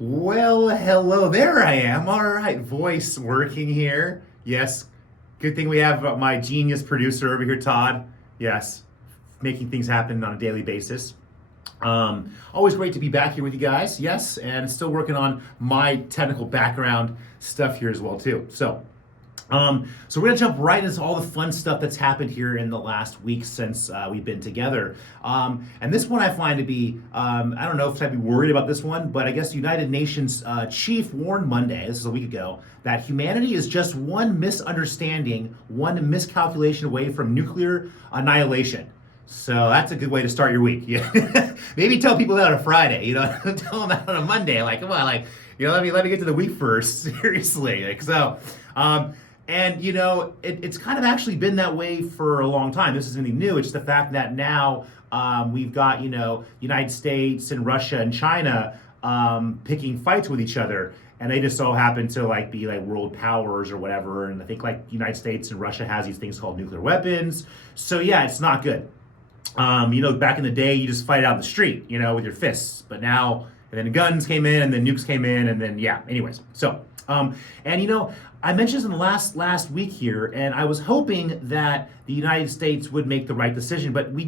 Well, hello there. I am. All right, voice working here. Yes, good thing we have my genius producer over here, Todd. Yes, making things happen on a daily basis. Always great to be back here with you guys. Yes, and still working on my technical background stuff here as well too. So we're gonna jump right into all the fun stuff that's happened here in the last week since we've been together. And this one I find to be, I don't know if I'd be worried about this one, but I guess the United Nations chief warned Monday, this is a week ago, that humanity is just one misunderstanding, one miscalculation away from nuclear annihilation. So that's a good way to start your week. Yeah. Maybe tell people that on a Friday, tell them that on a Monday. Like, come on, like, let me get to the week first. Seriously. It's kind of actually been that way for a long time. This isn't anything new. It's the fact that now we've got, United States and Russia and China picking fights with each other. And they just so happen to be like world powers or whatever. And I think United States and Russia has these things called nuclear weapons. So yeah, it's not good. Back in the day, you just fight out in the street, with your fists. But now, and then the guns came in, and then nukes came in, and then yeah. Anyways, I mentioned this in the last week here, and I was hoping that the United States would make the right decision, but we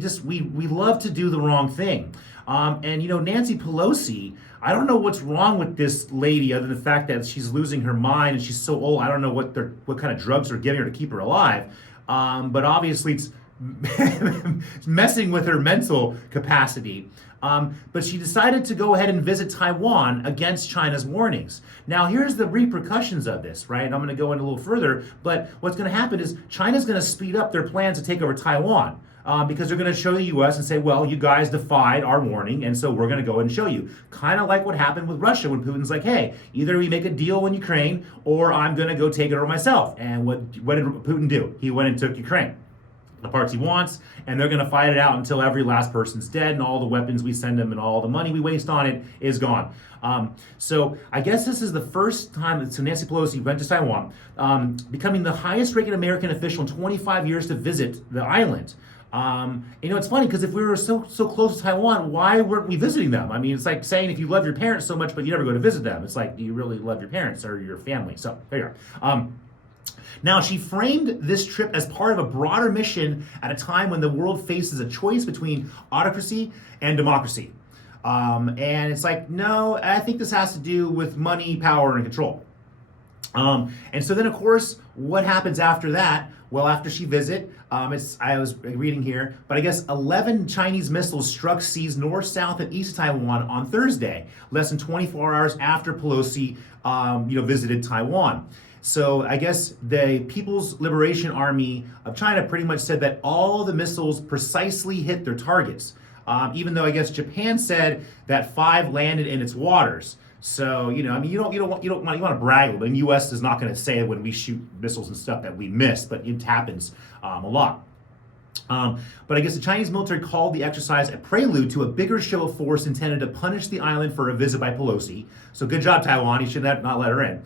love to do the wrong thing. Nancy Pelosi, I don't know what's wrong with this lady other than the fact that she's losing her mind and she's so old. I don't know what kind of drugs they're giving her to keep her alive. But obviously it's messing with her mental capacity. But she decided to go ahead and visit Taiwan against China's warnings. Now, here's the repercussions of this, right? And I'm going to go in a little further. But what's going to happen is China's going to speed up their plans to take over Taiwan. Because they're going to show the U.S. and say, well, you guys defied our warning, and so we're going to go and show you. Kind of like what happened with Russia when Putin's like, hey, either we make a deal in Ukraine, or I'm going to go take it over myself. And what did Putin do? He went and took Ukraine, the parts he wants, and they're going to fight it out until every last person's dead and all the weapons we send them and all the money we waste on it is gone. So I guess this is the first time that Nancy Pelosi went to Taiwan, becoming the highest ranking American official in 25 years to visit the island. It's funny because if we were so close to Taiwan, why weren't we visiting them? I mean, it's like saying if you love your parents so much but you never go to visit them. It's like, do you really love your parents or your family? So there you are. Now, she framed this trip as part of a broader mission at a time when the world faces a choice between autocracy and democracy. And it's like, no, I think this has to do with money, power, and control. And so then, of course, what happens after that? Well, after she visit, I was reading here, but I guess 11 Chinese missiles struck seas north, south, and east of Taiwan on Thursday, less than 24 hours after Pelosi, visited Taiwan. So I guess the People's Liberation Army of China pretty much said that all the missiles precisely hit their targets, even though I guess Japan said that 5 landed in its waters. So you want to brag, but the U.S. is not going to say when we shoot missiles and stuff that we miss, but it happens a lot. But I guess the Chinese military called the exercise a prelude to a bigger show of force intended to punish the island for a visit by Pelosi. So good job, Taiwan. You should not let her in.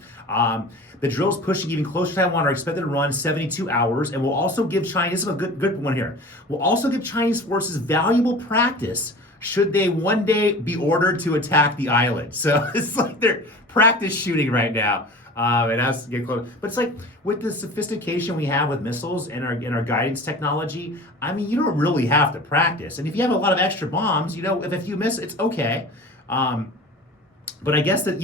The drills pushing even closer to Taiwan are expected to run 72 hours and will also give China, this is a good one here, will also give Chinese forces valuable practice should they one day be ordered to attack the island. So it's like they're practice shooting right now. It has to get close. But it's like with the sophistication we have with missiles and our guidance technology, I mean, you don't really have to practice. And if you have a lot of extra bombs, if you miss, it's okay. But I guess that,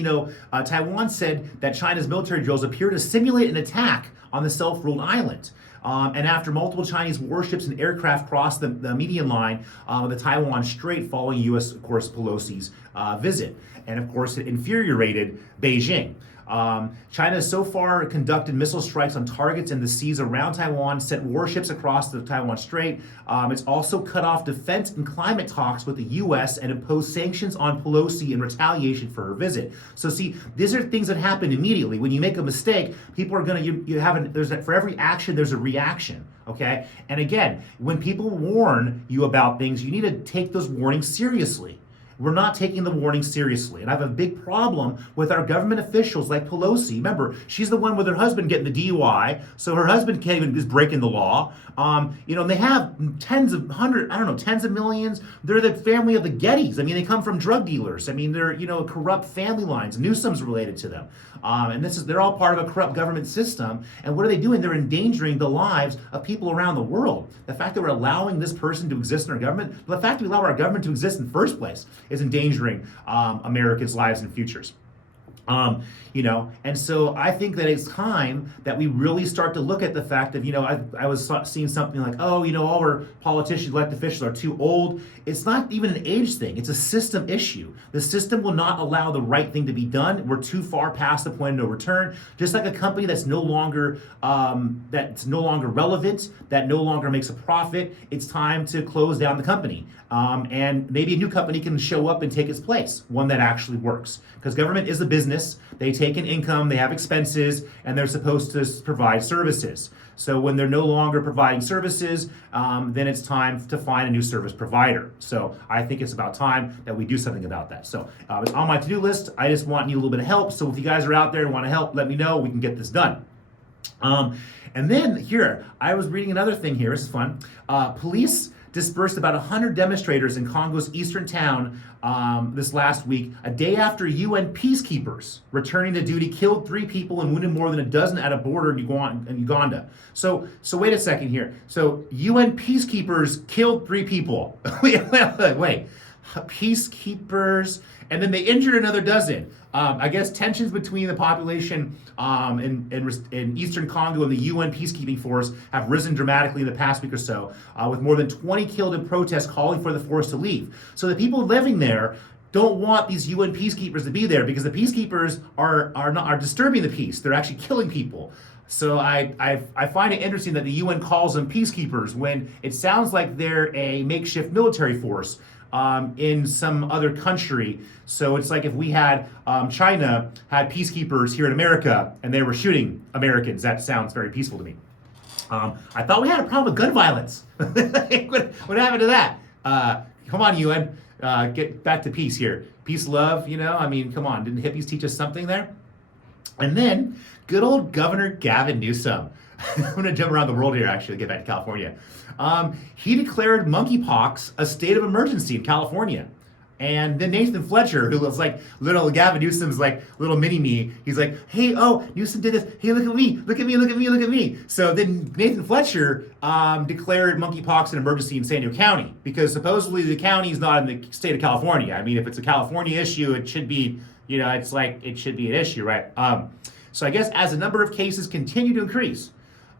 Taiwan said that China's military drills appear to simulate an attack on the self-ruled island. And after multiple Chinese warships and aircraft crossed the median line of the Taiwan Strait following U.S., of course, Pelosi's visit. And, of course, it infuriated Beijing. China has so far conducted missile strikes on targets in the seas around Taiwan, sent warships across the Taiwan Strait. It's also cut off defense and climate talks with the U.S. and imposed sanctions on Pelosi in retaliation for her visit. So see, these are things that happen immediately. When you make a mistake, people are going to, for every action, there's a reaction. Okay? And again, when people warn you about things, you need to take those warnings seriously. we're not taking the warning seriously. And I have a big problem with our government officials like Pelosi. Remember, she's the one with her husband getting the DUI, so her husband can't even is breaking the law. And they have tens of millions. They're the family of the Gettys. I mean, they come from drug dealers. I mean, they're corrupt family lines. Newsom's related to them, and they're all part of a corrupt government system. And what are they doing? They're endangering the lives of people around the world. The fact that we're allowing this person to exist in our government, the fact that we allow our government to exist in the first place, is endangering Americans' lives and futures. And so I think that it's time that we really start to look at the fact of, I was seeing something like, all our politicians, elected officials are too old. It's not even an age thing. It's a system issue. The system will not allow the right thing to be done. We're too far past the point of no return. Just like a company that's no longer relevant, that no longer makes a profit, it's time to close down the company. And maybe a new company can show up and take its place, one that actually works. Because government is a business. They take an income, they have expenses, and they're supposed to provide services. So when they're no longer providing services, then it's time to find a new service provider. So I think it's about time that we do something about that. So it's on my to-do list. I just need a little bit of help. So if you guys are out there and want to help, let me know. We can get this done. And then here, I was reading another thing here. This is fun. Police dispersed about 100 demonstrators in Congo's eastern town this last week, a day after UN peacekeepers returning to duty killed 3 people and wounded more than a dozen at a border in Uganda. So wait a second here. So UN peacekeepers killed 3 people. wait, peacekeepers, and then they injured another dozen. I guess tensions between the population in Eastern Congo and the UN peacekeeping force have risen dramatically in the past week or so, with more than 20 killed in protests calling for the force to leave. So the people living there don't want these UN peacekeepers to be there because the peacekeepers are disturbing the peace. They're actually killing people. So I find it interesting that the UN calls them peacekeepers when it sounds like they're a makeshift military force in some other country. So it's like if we had China had peacekeepers here in America and they were shooting Americans. That sounds very peaceful to me. I thought we had a problem with gun violence. What happened to that? Come on, UN, get back to peace here. Peace, love, come on. Didn't hippies teach us something there? And then good old Governor Gavin Newsom. I'm going to jump around the world here, actually, get back to California. He declared monkeypox a state of emergency in California. And then Nathan Fletcher, who was like little Gavin Newsom's like little mini-me, he's like, hey, Newsom did this. Hey, look at me, look at me, look at me, look at me. So then Nathan Fletcher declared monkeypox an emergency in San Diego County because supposedly the county is not in the state of California. I mean, if it's a California issue, it should be, it's like it should be an issue, right? So I guess as the number of cases continue to increase,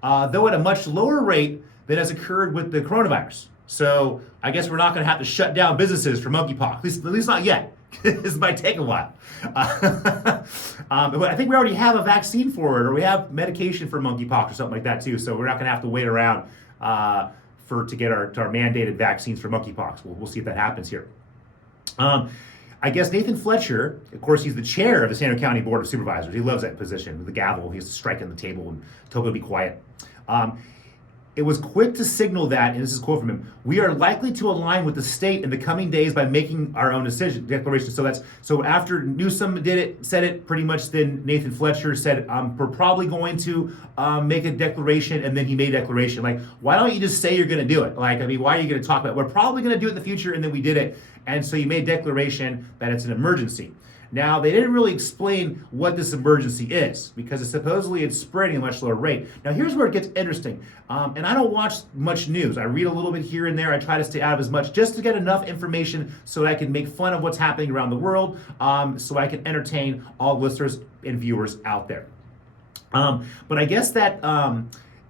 though at a much lower rate than has occurred with the coronavirus. So I guess we're not going to have to shut down businesses for monkeypox, at least not yet. This might take a while. But I think we already have a vaccine for it, or we have medication for monkeypox or something like that too. So we're not going to have to wait around to get our mandated vaccines for monkeypox. We'll see if that happens here. I guess Nathan Fletcher, of course, he's the chair of the San Diego County Board of Supervisors. He loves that position with the gavel. He has to strike on the table and tell people to be quiet. It was quick to signal that, and this is a quote from him, we are likely to align with the state in the coming days by making our own declaration. So after Newsom said it, pretty much then Nathan Fletcher said, we're probably going to make a declaration, and then he made a declaration. Like, why don't you just say you're going to do it? Why are you going to talk about it? We're probably going to do it in the future, and then we did it. And so you made a declaration that it's an emergency. Now, they didn't really explain what this emergency is because supposedly it's spreading at a much lower rate. Now, here's where it gets interesting. And I don't watch much news. I read a little bit here and there. I try to stay out of as much just to get enough information so that I can make fun of what's happening around the world, so I can entertain all listeners and viewers out there. But I guess that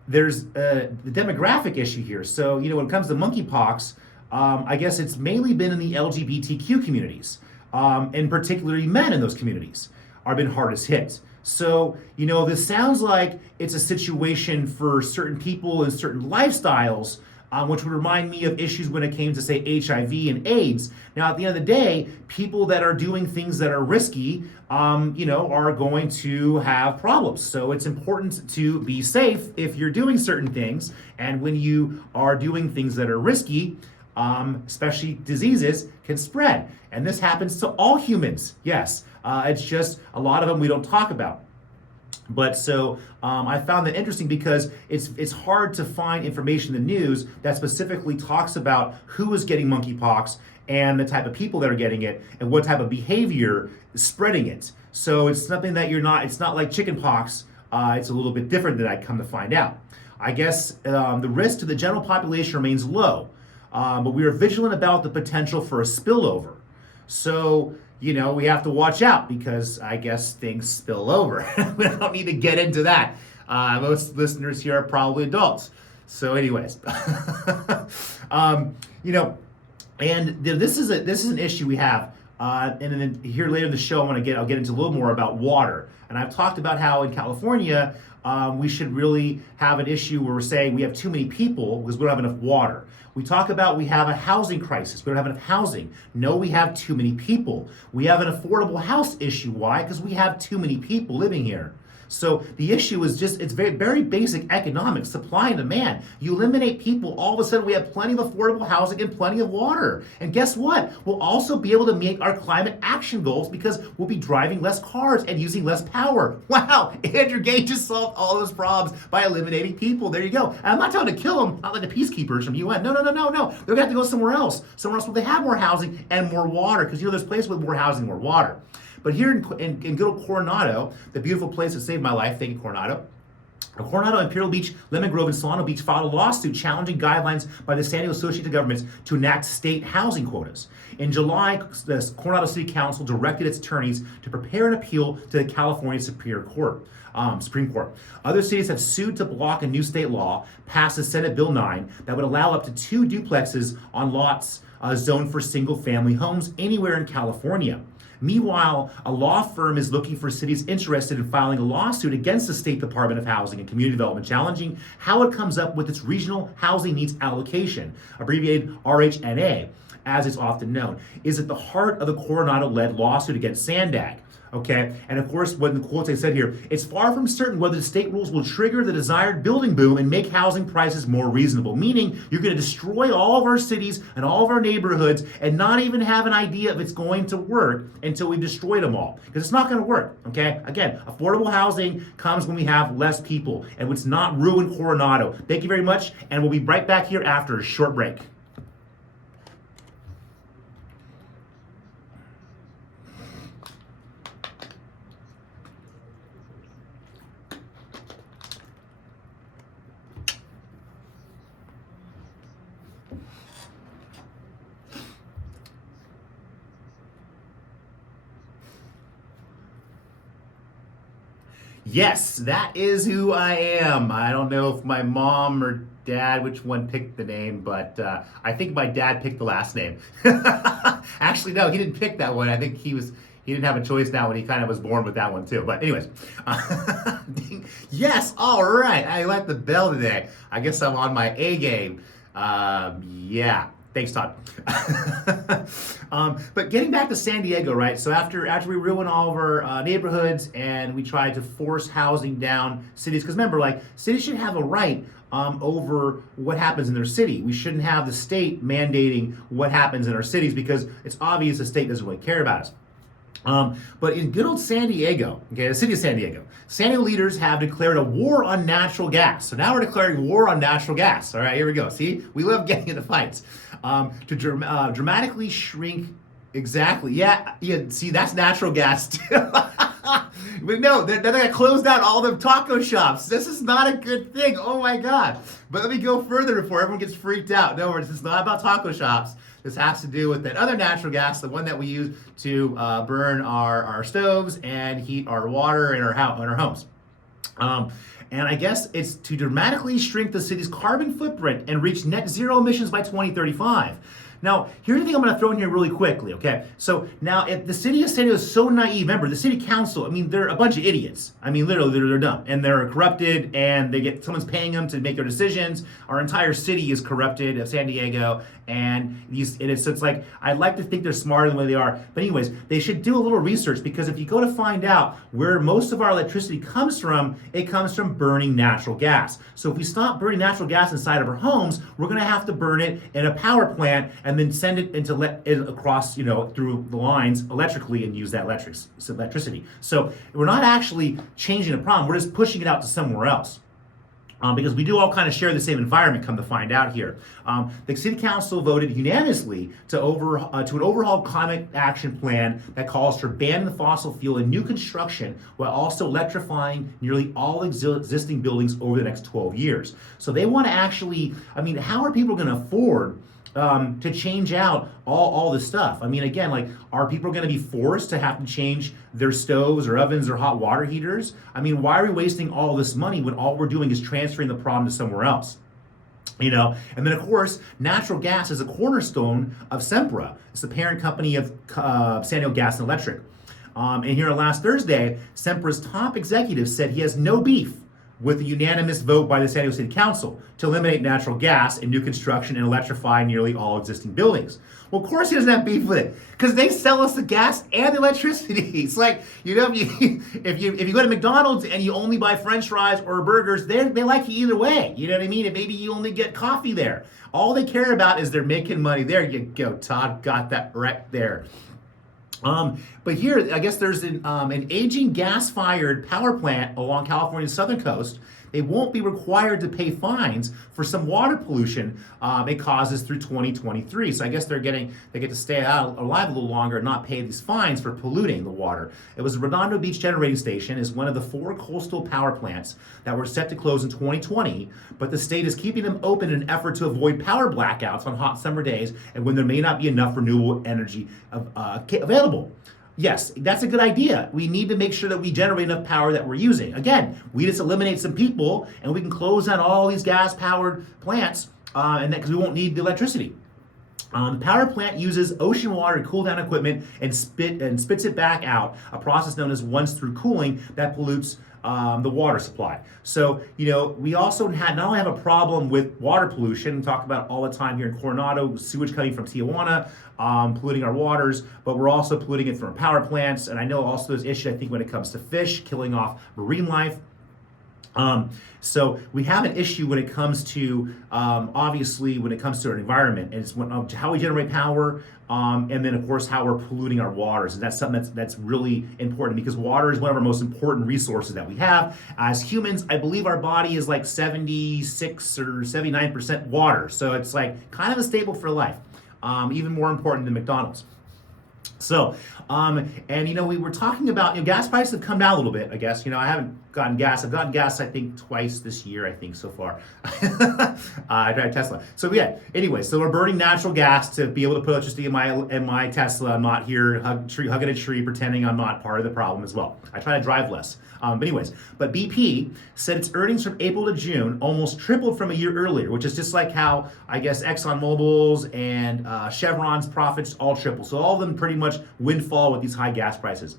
there's the demographic issue here. So, when it comes to monkeypox, I guess it's mainly been in the LGBTQ communities. And particularly men in those communities are been hardest hit. So, this sounds like it's a situation for certain people and certain lifestyles, which would remind me of issues when it came to, say, HIV and AIDS. Now, at the end of the day, people that are doing things that are risky, are going to have problems. So it's important to be safe if you're doing certain things. And when you are doing things that are risky, especially diseases, can spread. And this happens to all humans, yes. It's just a lot of them we don't talk about. But so I found that interesting because it's hard to find information in the news that specifically talks about who is getting monkeypox and the type of people that are getting it and what type of behavior is spreading it. So it's something that it's not like chickenpox. It's a little bit different than I come to find out. I guess the risk to the general population remains low, but we are vigilant about the potential for a spillover. So, we have to watch out because I guess things spill over. We don't need to get into that. Most listeners here are probably adults. So anyways, and this is an issue we have. And then here later in the show, I'll get into a little more about water. And I've talked about how in California, we should really have an issue where we're saying we have too many people because we don't have enough water. We talk about we have a housing crisis. We don't have enough housing. No, we have too many people. We have an affordable house issue. Why? Because we have too many people living here. So the issue is it's very, very basic economics, supply and demand. You eliminate people, all of a sudden we have plenty of affordable housing and plenty of water. And guess what? We'll also be able to make our climate action goals because we'll be driving less cars and using less power. Wow, Andrew Gage just solved all those problems by eliminating people. There you go. And I'm not telling to kill them, not like the peacekeepers from UN. No. They're gonna have to go somewhere else where they have more housing and more water because there's places with more housing, more water. But here in good old Coronado, the beautiful place that saved my life, thank you, Coronado. Coronado, Imperial Beach, Lemon Grove, and Solano Beach filed a lawsuit challenging guidelines by the San Diego Associated Governments to enact state housing quotas. In July, the Coronado City Council directed its attorneys to prepare an appeal to the California Supreme Court. Other cities have sued to block a new state law passed as Senate Bill 9 that would allow up to 2 duplexes on lots zoned for single-family homes anywhere in California. Meanwhile, a law firm is looking for cities interested in filing a lawsuit against the State Department of Housing and Community Development, challenging how it comes up with its regional housing needs allocation, abbreviated RHNA, as it's often known, is at the heart of the Coronado-led lawsuit against Sandag. Okay, and of course, what the quotes I said here, it's far from certain whether the state rules will trigger the desired building boom and make housing prices more reasonable, meaning you're going to destroy all of our cities and all of our neighborhoods and not even have an idea if it's going to work until we've destroyed them all, because it's not going to work, okay? Again, affordable housing comes when we have less people, and it's not ruin Coronado. Thank you very much, and we'll be right back here after a short break. Yes, that is who I am. I don't know if my mom or dad, which one picked the name, but I think my dad picked the last name. Actually, no, he didn't pick that one. I think he didn't have a choice now when he kind of was born with that one too. But anyways, yes, all right. I like the bell today. I guess I'm on my A game. Yeah. Thanks, Todd. But getting back to San Diego, right? So after we ruin all of our neighborhoods and we try to force housing down cities, because remember, like, cities should have a right over what happens in their city. We shouldn't have the state mandating what happens in our cities because it's obvious the state doesn't really care about us. But in good old San Diego, okay, the city of San Diego leaders have declared a war on natural gas. So now we're declaring war on natural gas. All right, here we go. See, we love getting into fights. To dramatically shrink, exactly. Yeah, see, that's natural gas too. But no, they're going to close down all the taco shops. This is not a good thing. Oh my God. But let me go further before everyone gets freaked out. No, it's not about taco shops. This has to do with that other natural gas, the one that we use to burn our stoves and heat our water in our homes. And I guess it's to dramatically shrink the city's carbon footprint and reach net zero emissions by 2035. Now, here's the thing I'm going to throw in here really quickly, okay? So now, if the city of San Diego is so naive, remember, the city council, I mean, they're a bunch of idiots. I mean, literally, they're dumb. And they're corrupted, and someone's paying them to make their decisions. Our entire city is corrupted of San Diego, and it's like, I'd like to think they're smarter than the way they are. But anyways, they should do a little research, because if you go to find out where most of our electricity comes from, it comes from burning natural gas. So if we stop burning natural gas inside of our homes, we're going to have to burn it in a power plant and then send it across, through the lines electrically and use that electricity. So we're not actually changing the problem. We're just pushing it out to somewhere else. Because we do all kind of share the same environment, come to find out here. The City Council voted unanimously to an overhauled climate action plan that calls for banning the fossil fuel in new construction while also electrifying nearly all existing buildings over the next 12 years. So they want to actually, how are people going to afford to change out all this stuff? I mean, again, like, are people going to be forced to have to change their stoves or ovens or hot water heaters? I mean, why are we wasting all this money when all we're doing is transferring the problem to somewhere else? And then of course, natural gas is a cornerstone of Sempra. It's the parent company of San Diego Gas and Electric. And here last Thursday, Sempra's top executive said he has no beef with a unanimous vote by the San Diego City Council to eliminate natural gas in new construction and electrify nearly all existing buildings. Well, of course he doesn't have beef with it, because they sell us the gas and the electricity. It's like, if you go to McDonald's and you only buy French fries or burgers, they like you either way. You know what I mean? And maybe you only get coffee there. All they care about is they're making money. There you go, Todd got that right there. But here, I guess there's an aging gas-fired power plant along California's southern coast. They won't be required to pay fines for some water pollution it causes through 2023. So I guess they get to stay alive a little longer and not pay these fines for polluting the water. It was Redondo Beach Generating Station is one of the 4 coastal power plants that were set to close in 2020, but the state is keeping them open in an effort to avoid power blackouts on hot summer days and when there may not be enough renewable energy available. Yes, that's a good idea. We need to make sure that we generate enough power that we're using. Again, we just eliminate some people and we can close down all these gas-powered plants, and because we won't need the electricity. The power plant uses ocean water to cool down equipment and spits it back out, a process known as once-through cooling that pollutes the water supply. So, we also not only have a problem with water pollution, we talk about all the time here in Coronado, sewage coming from Tijuana, polluting our waters, but we're also polluting it from our power plants. And I know also there's issue, I think, when it comes to fish, killing off marine life. So we have an issue when it comes to, obviously, when it comes to our environment, and it's how we generate power, and then of course how we're polluting our waters. And that's something that's really important, because water is one of our most important resources that we have. As humans, I believe our body is like 76 or 79% water. So it's like kind of a staple for life, even more important than McDonald's. So, we were talking about, gas prices have come down a little bit, I guess. I haven't gotten gas. I've gotten gas, I think, twice this year, I think, so far. I drive Tesla. So, yeah, anyway, so we're burning natural gas to be able to put electricity in my Tesla. I'm not here hugging a tree, pretending I'm not part of the problem as well. I try to drive less. But BP said its earnings from April to June almost tripled from a year earlier, which is just like how, I guess, ExxonMobil's and Chevron's profits all triple. So all of them pretty much windfall with these high gas prices.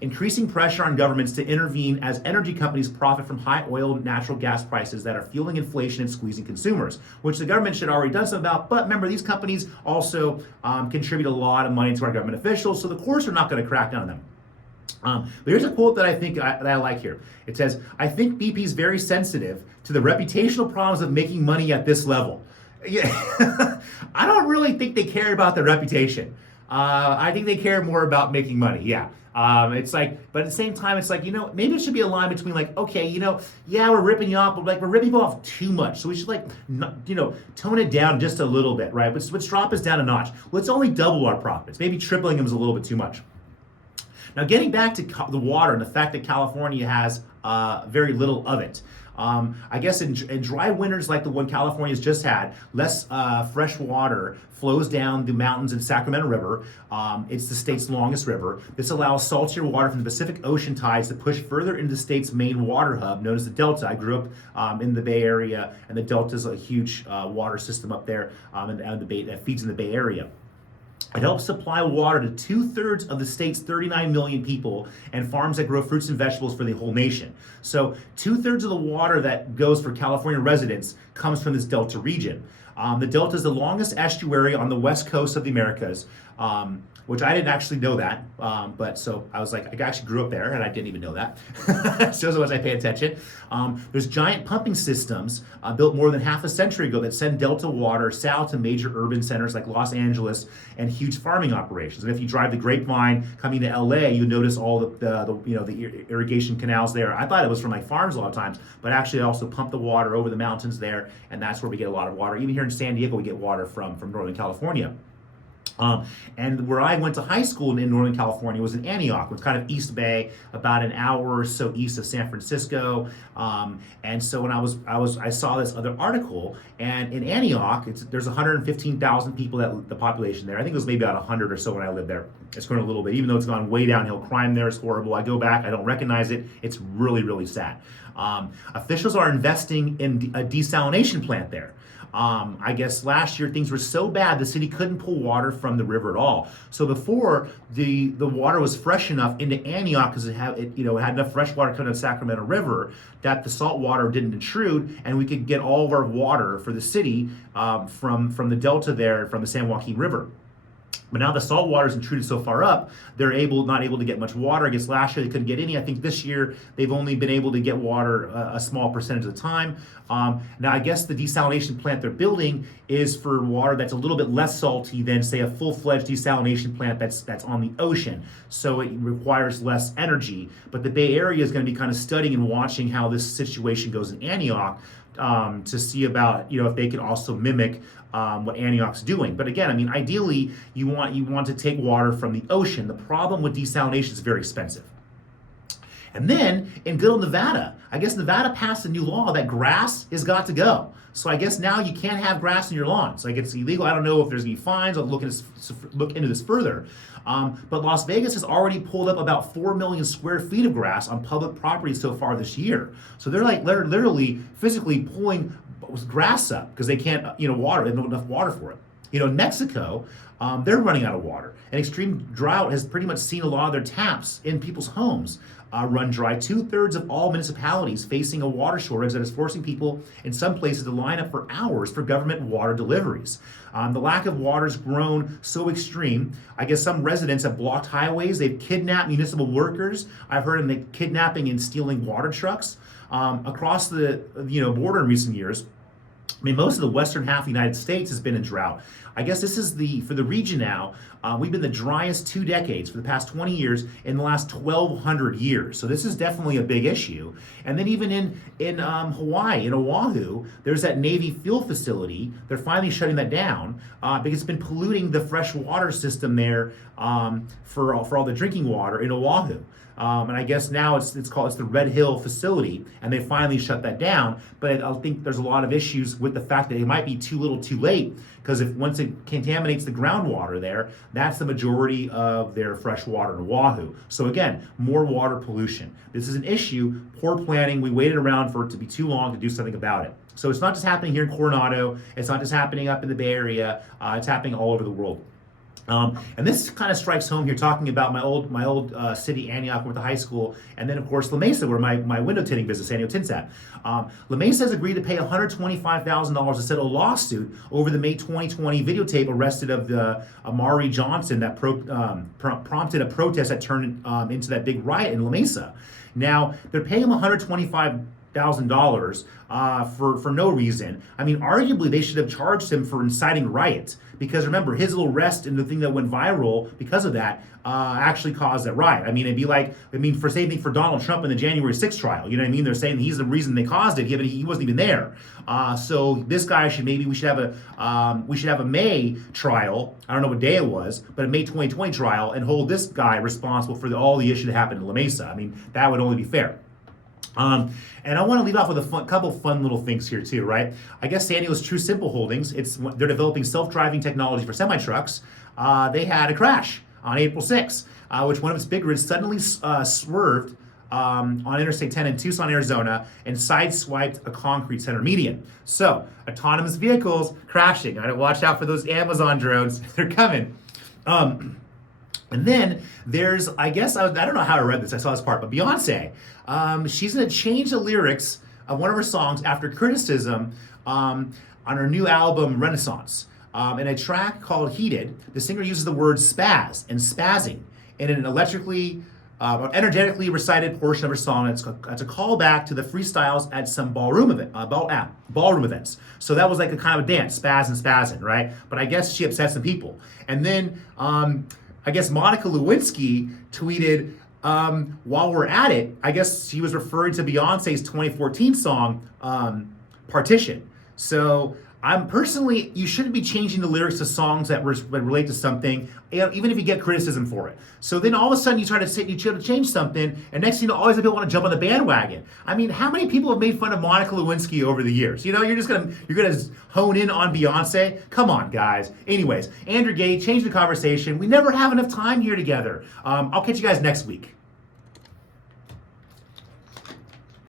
Increasing pressure on governments to intervene as energy companies profit from high oil and natural gas prices that are fueling inflation and squeezing consumers, which the government should already done something about. But remember, these companies also contribute a lot of money to our government officials, so the courts are not going to crack down on them. But here's a quote that I think that I like here. It says, "I think BP is very sensitive to the reputational problems of making money at this level." Yeah, I don't really think they care about their reputation. I think they care more about making money. Yeah. It's like, but at the same time, it's like, maybe it should be a line between like, okay, yeah, we're ripping you off, but like we're ripping you off too much. So we should like, tone it down just a little bit, right? Let's drop us down a notch. Let's only double our profits. Maybe tripling them is a little bit too much. Now, getting back to the water and the fact that California has very little of it. I guess in dry winters like the one California's just had, less fresh water flows down the mountains in Sacramento River. It's the state's longest river. This allows saltier water from the Pacific Ocean tides to push further into the state's main water hub, known as the Delta. I grew up in the Bay Area, and the Delta is a huge water system up there, and the Bay that feeds in the Bay Area. It helps supply water to 2/3 of the state's 39 million people and farms that grow fruits and vegetables for the whole nation. So 2/3 of the water that goes for California residents comes from this Delta region. The Delta is the longest estuary on the west coast of the Americas, which I didn't actually know that. But so I was like, I actually grew up there and I didn't even know that. Shows how much I pay attention. There's giant pumping systems built more than half a century ago that send Delta water south to major urban centers like Los Angeles and huge farming operations. And if you drive the Grapevine coming to LA, you notice all the irrigation canals there. I thought it was from like farms a lot of times, but actually they also pump the water over the mountains there, and that's where we get a lot of water. Even here in San Diego, we get water from Northern California. And where I went to high school in Northern California was in Antioch. It was kind of East Bay, about an hour or so east of San Francisco. And so when I saw this other article, and in Antioch, there's 115,000 people, the population there. I think it was maybe about 100 or so when I lived there. It's grown a little bit, even though it's gone way downhill. Crime there is horrible. I go back, I don't recognize it. It's really, really sad. Officials are investing in a desalination plant there. I guess last year things were so bad the city couldn't pull water from the river at all. So before the water was fresh enough into Antioch, because it had enough fresh water coming out of the Sacramento River, that the salt water didn't intrude, and we could get all of our water for the city from the Delta there, from the San Joaquin River. But now the salt water is intruded so far up, they're not able to get much water. I guess last year they couldn't get any. I think this year they've only been able to get water a small percentage of the time. Now I guess the desalination plant they're building is for water that's a little bit less salty than, say, a full-fledged desalination plant that's on the ocean. So it requires less energy. But the Bay Area is going to be kind of studying and watching how this situation goes in Antioch, to see about if they can also mimic what Antioch's doing. But again, I mean, ideally you want to take water from the ocean. The problem with desalination is very expensive. And then in good old Nevada, I guess Nevada passed a new law that grass has got to go. So I guess now you can't have grass in your lawn. So like, it's illegal. I don't know if there's any fines. I'll look into this further. But Las Vegas has already pulled up about 4 million square feet of grass on public property so far this year. So they're literally physically pulling grass up because they can't, water. They don't have enough water for it. Mexico, they're running out of water. An extreme drought has pretty much seen a lot of their taps in people's homes run dry. 2/3 of all municipalities facing a water shortage that is forcing people in some places to line up for hours for government water deliveries. The lack of water has grown so extreme. I guess some residents have blocked highways. They've kidnapped municipal workers. I've heard of them kidnapping and stealing water trucks across the border in recent years. I mean, most of the western half of the United States has been in drought. I guess this is for the region now, we've been the driest 2 decades for the past 20 years in the last 1,200 years. So this is definitely a big issue. And then even in Hawaii, in Oahu, there's that Navy fuel facility. They're finally shutting that down because it's been polluting the fresh water system there for all the drinking water in Oahu. And I guess now it's the Red Hill facility, and they finally shut that down. But I think there's a lot of issues with the fact that it might be too little too late, because once it contaminates the groundwater there, that's the majority of their fresh water in Oahu. So again, more water pollution. This is an issue, poor planning. We waited around for it to be too long to do something about it. So it's not just happening here in Coronado. It's not just happening up in the Bay Area. It's happening all over the world. And this kind of strikes home here, talking about my old city, Antioch, went to high school, and then of course La Mesa, where my window tinting business, Anio Tints, at. La Mesa has agreed to pay $125,000 to settle a lawsuit over the May 2020 videotape arrested of the Amari Johnson that prompted a protest that turned into that big riot in La Mesa. Now they're paying him $125,000 for no reason. I mean, arguably they should have charged him for inciting riot, because remember, his little arrest and the thing that went viral because of that actually caused that riot. I mean, it'd be like, for same thing for Donald Trump in the January 6th trial. You know what I mean? They're saying he's the reason they caused it. He wasn't even there. So this guy we should have a May trial. I don't know what day it was, but a May 2020 trial, and hold this guy responsible for all the issue that happened in La Mesa. I mean, that would only be fair. And I want to leave off with a couple fun little things here too, right? I guess Sandial's True Simple Holdings, they're developing self-driving technology for semi-trucks. They had a crash on April 6th, which one of its big rigs suddenly swerved on Interstate 10 in Tucson, Arizona, and sideswiped a concrete center median. So, autonomous vehicles crashing. I watch out for those Amazon drones. They're coming. And then there's, I guess, I don't know how I read this, I saw this part, but Beyonce, she's gonna change the lyrics of one of her songs after criticism on her new album, Renaissance. In a track called Heated, the singer uses the words spaz and spazzing in an energetically recited portion of her song. It's a callback to the freestyles at some ballroom events. So that was like a kind of a dance, spaz and spazzing, right? But I guess she upset some people. And then I guess Monica Lewinsky tweeted, while we're at it, I guess she was referring to Beyonce's 2014 song, Partition. So I'm personally, you shouldn't be changing the lyrics to songs that relate to something, even if you get criticism for it. So then all of a sudden you try to change something, and next thing you know, all these people want to jump on the bandwagon. I mean, how many people have made fun of Monica Lewinsky over the years? You know, you're gonna hone in on Beyonce. Come on, guys. Anyways, Andrew Gay, change the conversation. We never have enough time here together. I'll catch you guys next week.